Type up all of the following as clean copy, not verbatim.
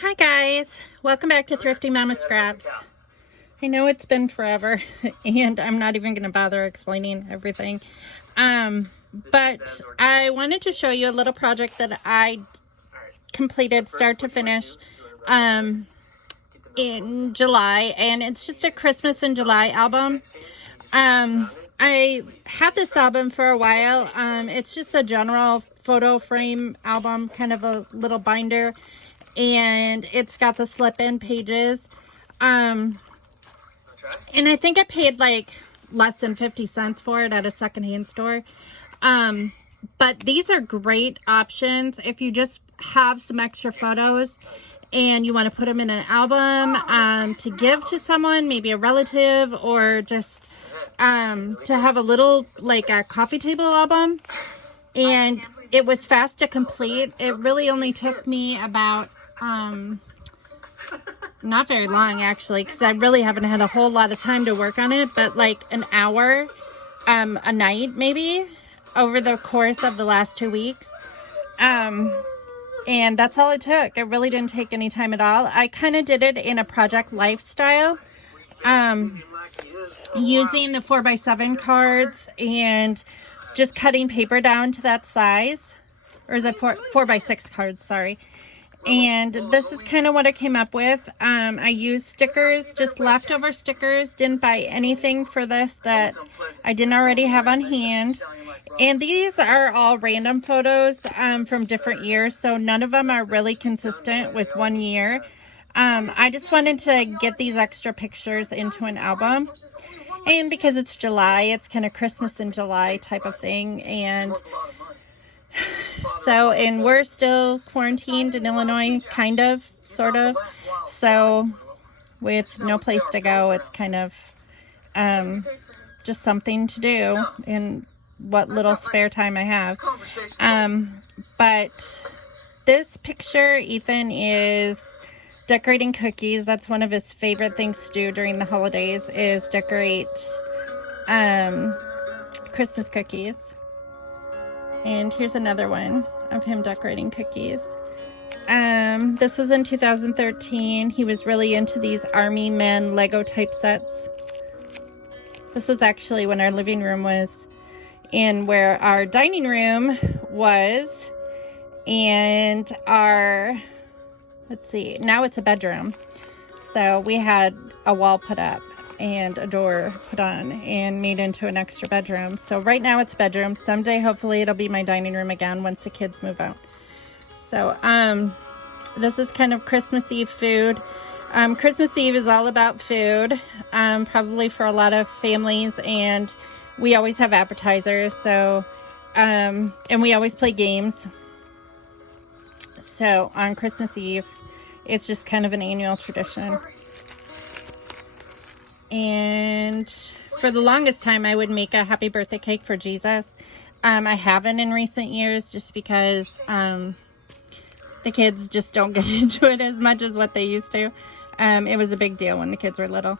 Hi guys, welcome back to Thrifty Mama Scraps. I know it's been forever and I'm not even going to bother explaining everything. But I wanted to show you a little project that I completed start to finish in July, and it's just a Christmas in July album. I had this album for a while. It's just a general photo frame album, kind of a little binder, and it's got the slip-in pages. And I think I paid like less than 50 cents for it at a secondhand store. But these are great options if you just have some extra photos and you want to put them in an album to give to someone, maybe a relative, or just to have a little, like a coffee table album. And it was fast to complete. It really only took me about not very long, actually, because I really haven't had a whole lot of time to work on it, but like an hour a night maybe over the course of the last 2 weeks. And that's all it took. It really didn't take any time at all. I kind of did it in a project lifestyle, using the 4x7 cards and just cutting paper down to that size. Or is it 4x6 cards, sorry. And this is kind of what I came up with. I used stickers, just leftover stickers. Didn't buy anything for this that I didn't already have on hand. And these are all random photos from different years, so none of them are really consistent with one year. I just wanted to get these extra pictures into an album. And because it's July, it's kind of Christmas in July type of thing. And so, and we're still quarantined in Illinois, kind of, sort of. So, with no place to go, it's kind of just something to do in what little spare time I have. But this picture, Ethan is decorating cookies. That's one of his favorite things to do during the holidays, is decorate Christmas cookies. And here's another one of him decorating cookies. This was in 2013. He was really into these Army Men Lego type sets. This was actually when our living room was in where our dining room was, and our, let's see, now it's a bedroom. So we had a wall put up and a door put on and made into an extra bedroom. So right now it's bedroom. Someday hopefully it'll be my dining room again once the kids move out. So this is kind of Christmas Eve food. Christmas Eve is all about food, probably for a lot of families, and we always have appetizers, so and we always play games. So on Christmas Eve, it's just kind of an annual tradition. And for the longest time, I would make a happy birthday cake for Jesus. I haven't in recent years, just because the kids just don't get into it as much as what they used to. It was a big deal when the kids were little.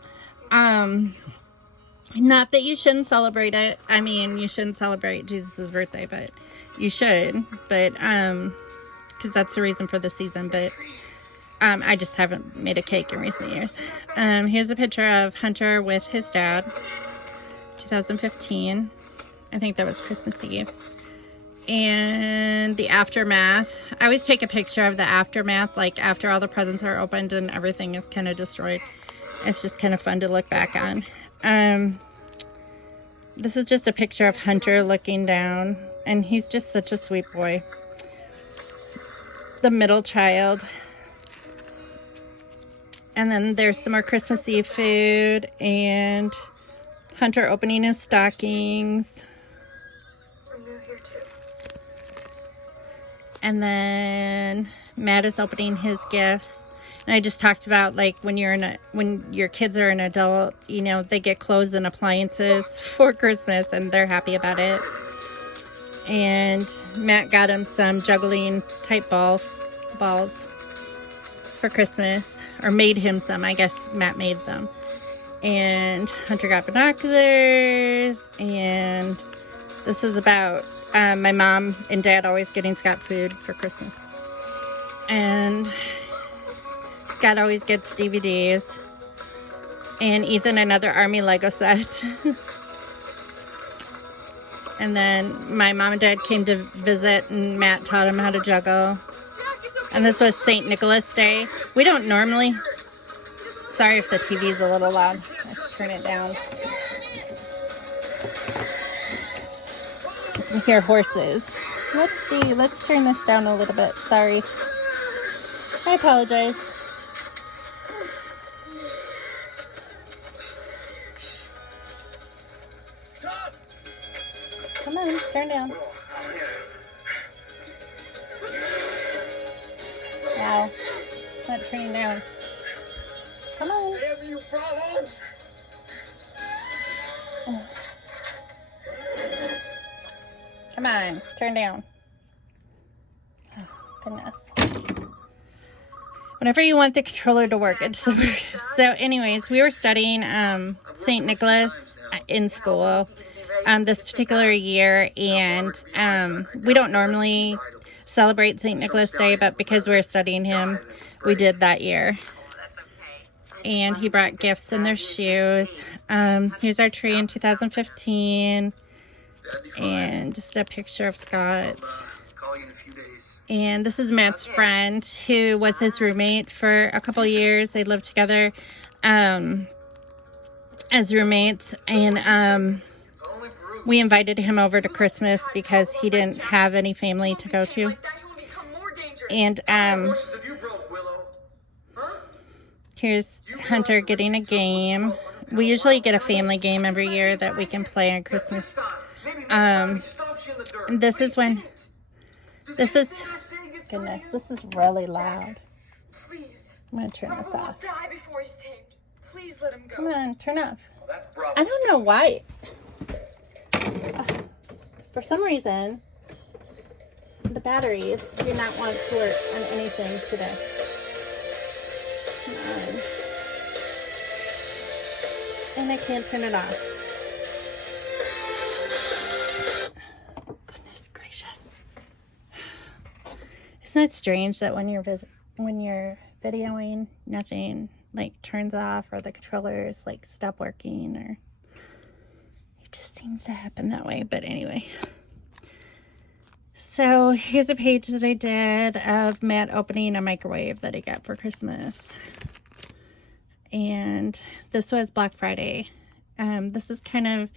Not that you shouldn't celebrate it. I mean, you shouldn't celebrate Jesus' birthday, but you should. But because that's the reason for the season. But I just haven't made a cake in recent years. Here's a picture of Hunter with his dad, 2015. I think that was Christmas Eve. And the aftermath. I always take a picture of the aftermath, like after all the presents are opened and everything is kind of destroyed. It's just kind of fun to look back on. This is just a picture of Hunter looking down, and he's just such a sweet boy. The middle child. And then there's some more Christmas Eve food, and Hunter opening his stockings. I'm new here too. And then Matt is opening his gifts. And I just talked about, like, when your kids are an adult, you know, they get clothes and appliances for Christmas, and they're happy about it. And Matt got him some juggling type balls for Christmas, or made him some. I guess Matt made them. And Hunter got binoculars, and this is about my mom and dad always getting Scott food for Christmas. And Scott always gets DVDs. And Ethan another Army Lego set. And then my mom and dad came to visit and Matt taught him how to juggle. And this was St. Nicholas Day. We don't normally... Sorry if the TV's a little loud. Let's turn it down. You can hear horses. Let's see. Let's turn this down a little bit. Sorry. I apologize. Come on, turn down. Wow. It's not turning down. Come on. Come on, turn down. Oh, goodness. Whenever you want the controller to work, it's so anyways, we were studying St. Nicholas in school this particular year, and we don't normally celebrate St. Nicholas Day, but because we're studying him, we did that year. And he brought gifts in their shoes. Here's our tree in 2015. And just a picture of Scott. And this is Matt's friend, who was his roommate for a couple years. They lived together as roommates. And we invited him over to Christmas because he didn't have any family to go to. And here's Hunter getting a game. We usually get a family game every year that we can play on Christmas. This is when... This is... Goodness, this is really loud. I'm going to turn this off. Please let him go. Come on, turn off. I don't know why. For some reason, the batteries do not want to work on anything today. Come on. And I can't turn it off. Goodness gracious. Isn't it strange that when you're videoing, nothing like turns off or the controllers like stop working, or it just seems to happen that way. But anyway, so here's a page that I did of Matt opening a microwave that he got for Christmas. And this was Black Friday. This is kind of,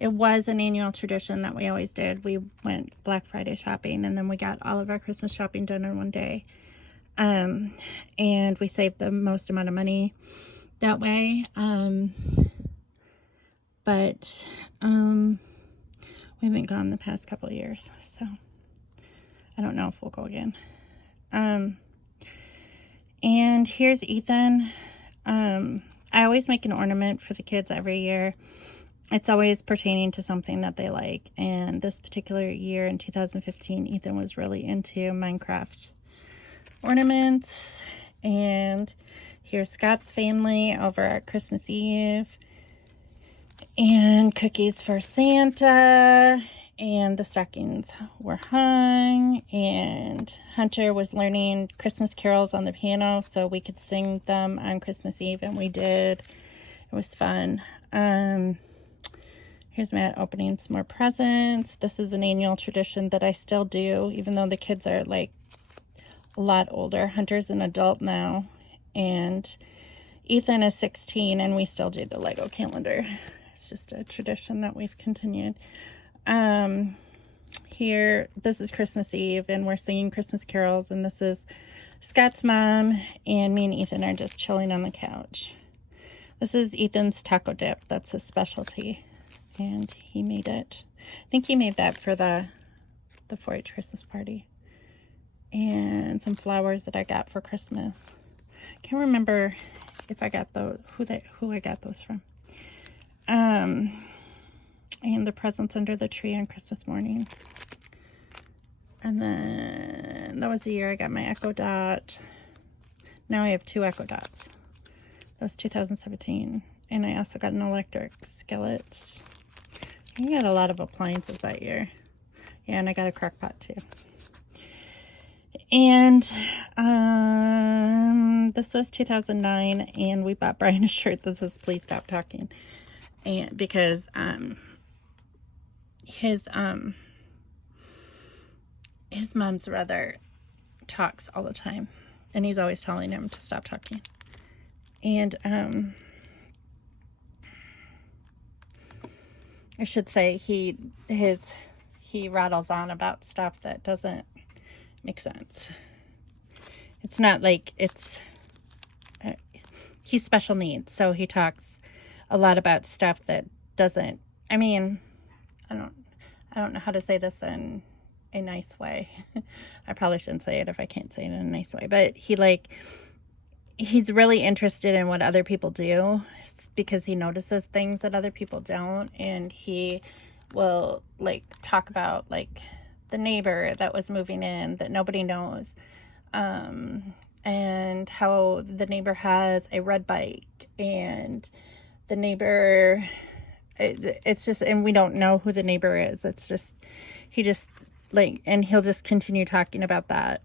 it was an annual tradition that we always did. We went Black Friday shopping, and then we got all of our Christmas shopping done in one day. And we saved the most amount of money that way. But we haven't gone the past couple of years, so I don't know if we'll go again. And here's Ethan. I always make an ornament for the kids every year. It's always pertaining to something that they like. And this particular year in 2015, Ethan was really into Minecraft ornaments. And here's Scott's family over at Christmas Eve. And cookies for Santa. And the stockings were hung. And Hunter was learning Christmas carols on the piano so we could sing them on Christmas Eve, and we did. It was fun. Here's Matt opening some more presents. This is an annual tradition that I still do, even though the kids are like a lot older. Hunter's an adult now, and Ethan is 16, and we still do the Lego calendar. It's just a tradition that we've continued. Here, this is Christmas Eve, and we're singing Christmas carols, and this is Scott's mom, and me and Ethan are just chilling on the couch. This is Ethan's taco dip. That's his specialty, and he made it. I think he made that for the 4-H Christmas party. And some flowers that I got for Christmas. Can't remember if I got those, who I got those from. And the presents under the tree on Christmas morning. And then that was the year I got my Echo Dot. Now I have 2 Echo Dots. That was 2017. And I also got an electric skillet. I got a lot of appliances that year. Yeah, and I got a crock pot too. And this was 2009, and we bought Brian a shirt that says "Please Stop Talking," and because his mom's brother talks all the time, and he's always telling him to stop talking. And I should say he rattles on about stuff that doesn't make sense. It's not like it's he's special needs, so he talks a lot about stuff that doesn't, I mean, I don't know how to say this in a nice way. I probably shouldn't say it if I can't say it in a nice way, but he's really interested in what other people do because he notices things that other people don't, and he will like talk about like the neighbor that was moving in that nobody knows, and how the neighbor has a red bike, and the neighbor, it's just, and we don't know who the neighbor is. It's just, he just like, and he'll just continue talking about that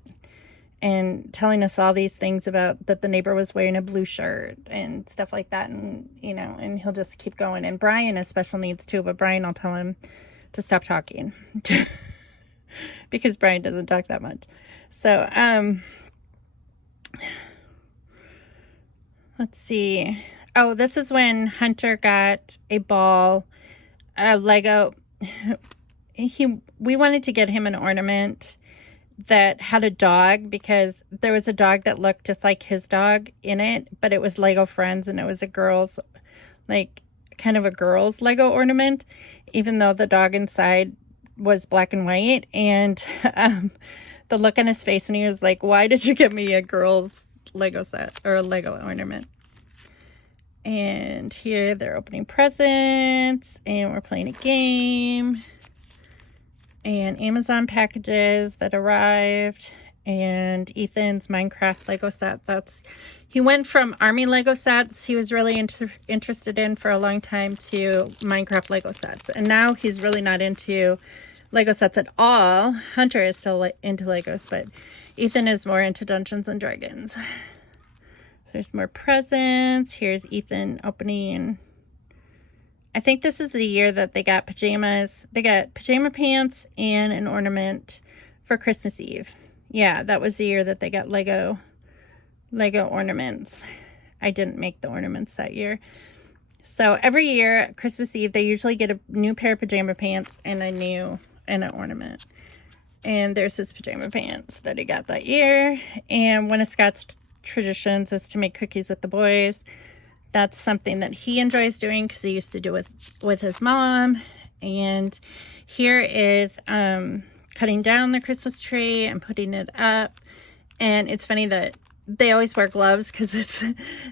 and telling us all these things about that the neighbor was wearing a blue shirt and stuff like that. And, you know, and he'll just keep going. And Brian has special needs too, but Brian, I'll tell him to stop talking because Brian doesn't talk that much. So, let's see. Oh, this is when Hunter got a ball, a Lego. We wanted to get him an ornament that had a dog because there was a dog that looked just like his dog in it, but it was Lego Friends, and it was a girl's, like, kind of a girl's Lego ornament, even though the dog inside was black and white. And the look on his face, and he was like, "Why did you give me a girl's Lego set or a Lego ornament?" And here they're opening presents, and we're playing a game, and Amazon packages that arrived, and Ethan's Minecraft Lego set. He went from Army Lego sets he was really interested in for a long time to Minecraft Lego sets, and now he's really not into Lego sets at all. Hunter is still into Legos, but Ethan is more into Dungeons and Dragons. There's more presents. Here's Ethan opening. I think this is the year that they got pajamas. They got pajama pants and an ornament for Christmas Eve. Yeah, that was the year that they got Lego ornaments. I didn't make the ornaments that year. So every year, Christmas Eve, they usually get a new pair of pajama pants and an ornament. And there's his pajama pants that he got that year. And one of Scott's traditions is to make cookies with the boys. That's something that he enjoys doing because he used to do it with his mom. And here is cutting down the Christmas tree and putting it up. And it's funny that they always wear gloves because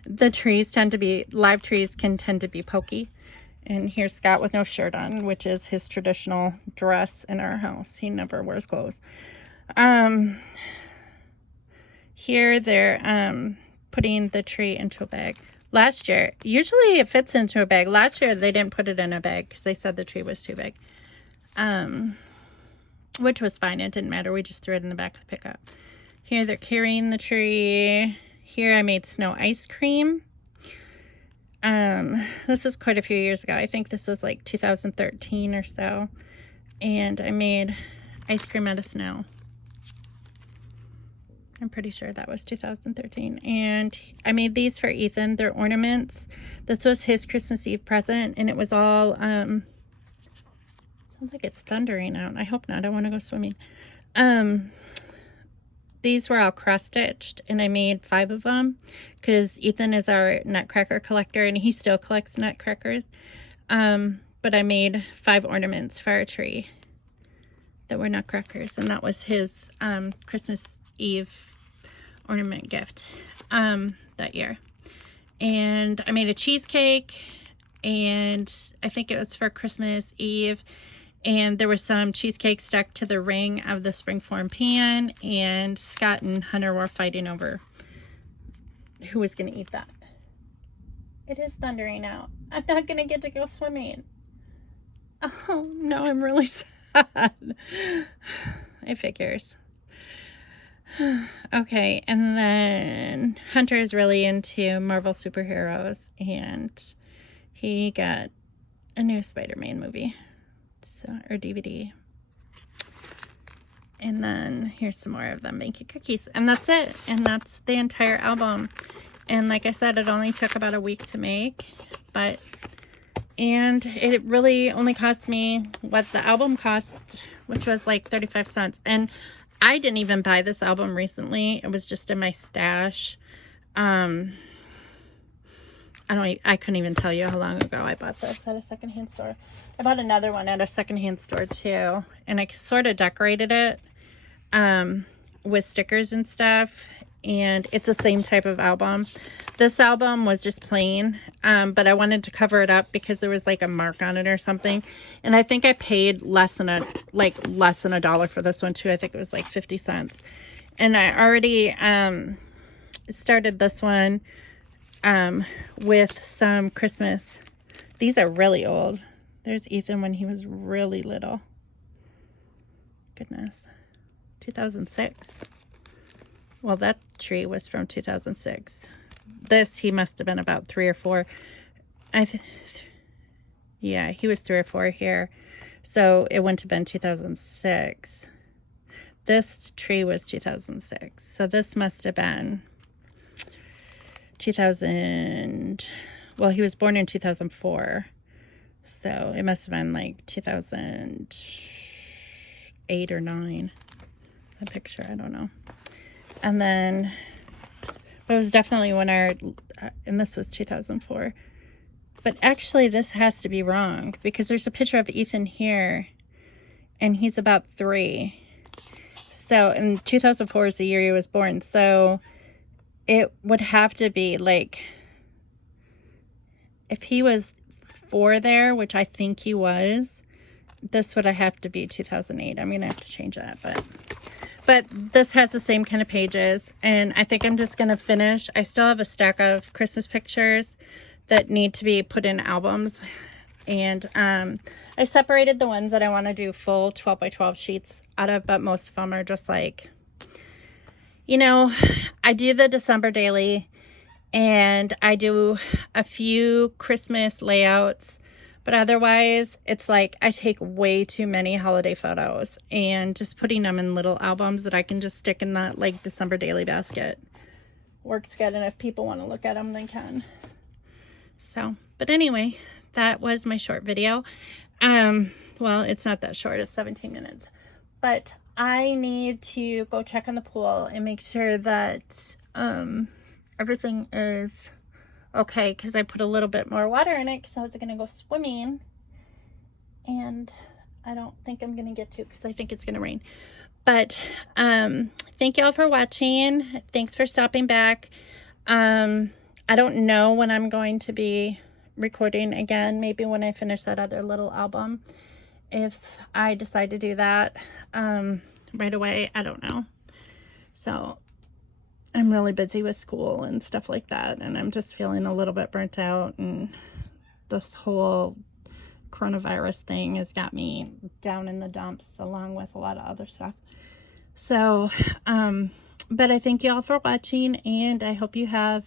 live trees can tend to be pokey. And here's Scott with no shirt on, which is his traditional dress in our house. He never wears clothes. Here they're putting the tree into a bag. Last year, usually it fits into a bag. Last year they didn't put it in a bag because they said the tree was too big. Which was fine. It didn't matter. We just threw it in the back of the pickup. Here they're carrying the tree. Here I made snow ice cream. This is quite a few years ago. I think this was like 2013 or so. And I made ice cream out of snow. I'm pretty sure that was 2013. And I made these for Ethan. They're ornaments. This was his Christmas Eve present, and it was all, sounds like it's thundering out. I hope not. I want to go swimming. These were all cross-stitched, and I made 5 of them because Ethan is our nutcracker collector, and he still collects nutcrackers. But I made 5 ornaments for our tree that were nutcrackers, and that was his Christmas Eve ornament gift that year. And I made a cheesecake, and I think it was for Christmas Eve, and there was some cheesecake stuck to the ring of the springform pan, and Scott and Hunter were fighting over who was going to eat that. It is thundering out. I'm not going to get to go swimming. Oh no, I'm really sad. It figures. Okay, and then Hunter is really into Marvel superheroes, and he got a new Spider-Man movie, or DVD. And then here's some more of them making cookies, and that's it. And that's the entire album. And like I said, it only took about a week to make, and it really only cost me what the album cost, which was like 35 cents. And I didn't even buy this album recently. It was just in my stash. I couldn't even tell you how long ago I bought this at a secondhand store. I bought another one at a secondhand store too, and I sort of decorated it with stickers and stuff, and it's the same type of album. This album was just plain, but I wanted to cover it up because there was like a mark on it or something, and I think I paid less than $1 for this one too. I think it was like 50 cents, and I already started this one with some Christmas. These are really old. There's Ethan when he was really little. Goodness. 2006. Well, that tree was from 2006. This, he must have been about 3 or 4. Yeah, he was 3 or 4 here. So it wouldn't have been 2006. This tree was 2006. So this must have been 2000. Well, he was born in 2004. So it must have been like 2008 or 9. The picture, I don't know. And then it was definitely when and this was 2004. But actually this has to be wrong because there's a picture of Ethan here and he's about 3. So, and 2004 is the year he was born. So it would have to be like, if he was 4 there, which I think he was, this would have to be 2008. I'm gonna have to change that, but this has the same kind of pages, and I think I'm just gonna finish. I still have a stack of Christmas pictures that need to be put in albums, and I separated the ones that I want to do full 12 by 12 sheets out of, but most of them are just like, you know, I do the December daily and I do a few Christmas layouts, but otherwise it's like I take way too many holiday photos and just putting them in little albums that I can just stick in that like December daily basket works good, and if people want to look at them they can. So, but anyway, that was my short video. Well, it's not that short, it's 17 minutes, but I need to go check on the pool and make sure that everything is okay, because I put a little bit more water in it because I was going to go swimming, and I don't think I'm going to get to because I think it's going to rain. But thank y'all for watching. Thanks for stopping back. I don't know when I'm going to be recording again. Maybe when I finish that other little album, if I decide to do that right away. I don't know. So I'm really busy with school and stuff like that, and I'm just feeling a little bit burnt out, and this whole coronavirus thing has got me down in the dumps along with a lot of other stuff. So but I thank you all for watching, and I hope you're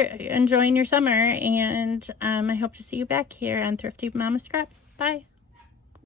enjoying your summer, and I hope to see you back here on Thrifty Mama Scraps. Bye.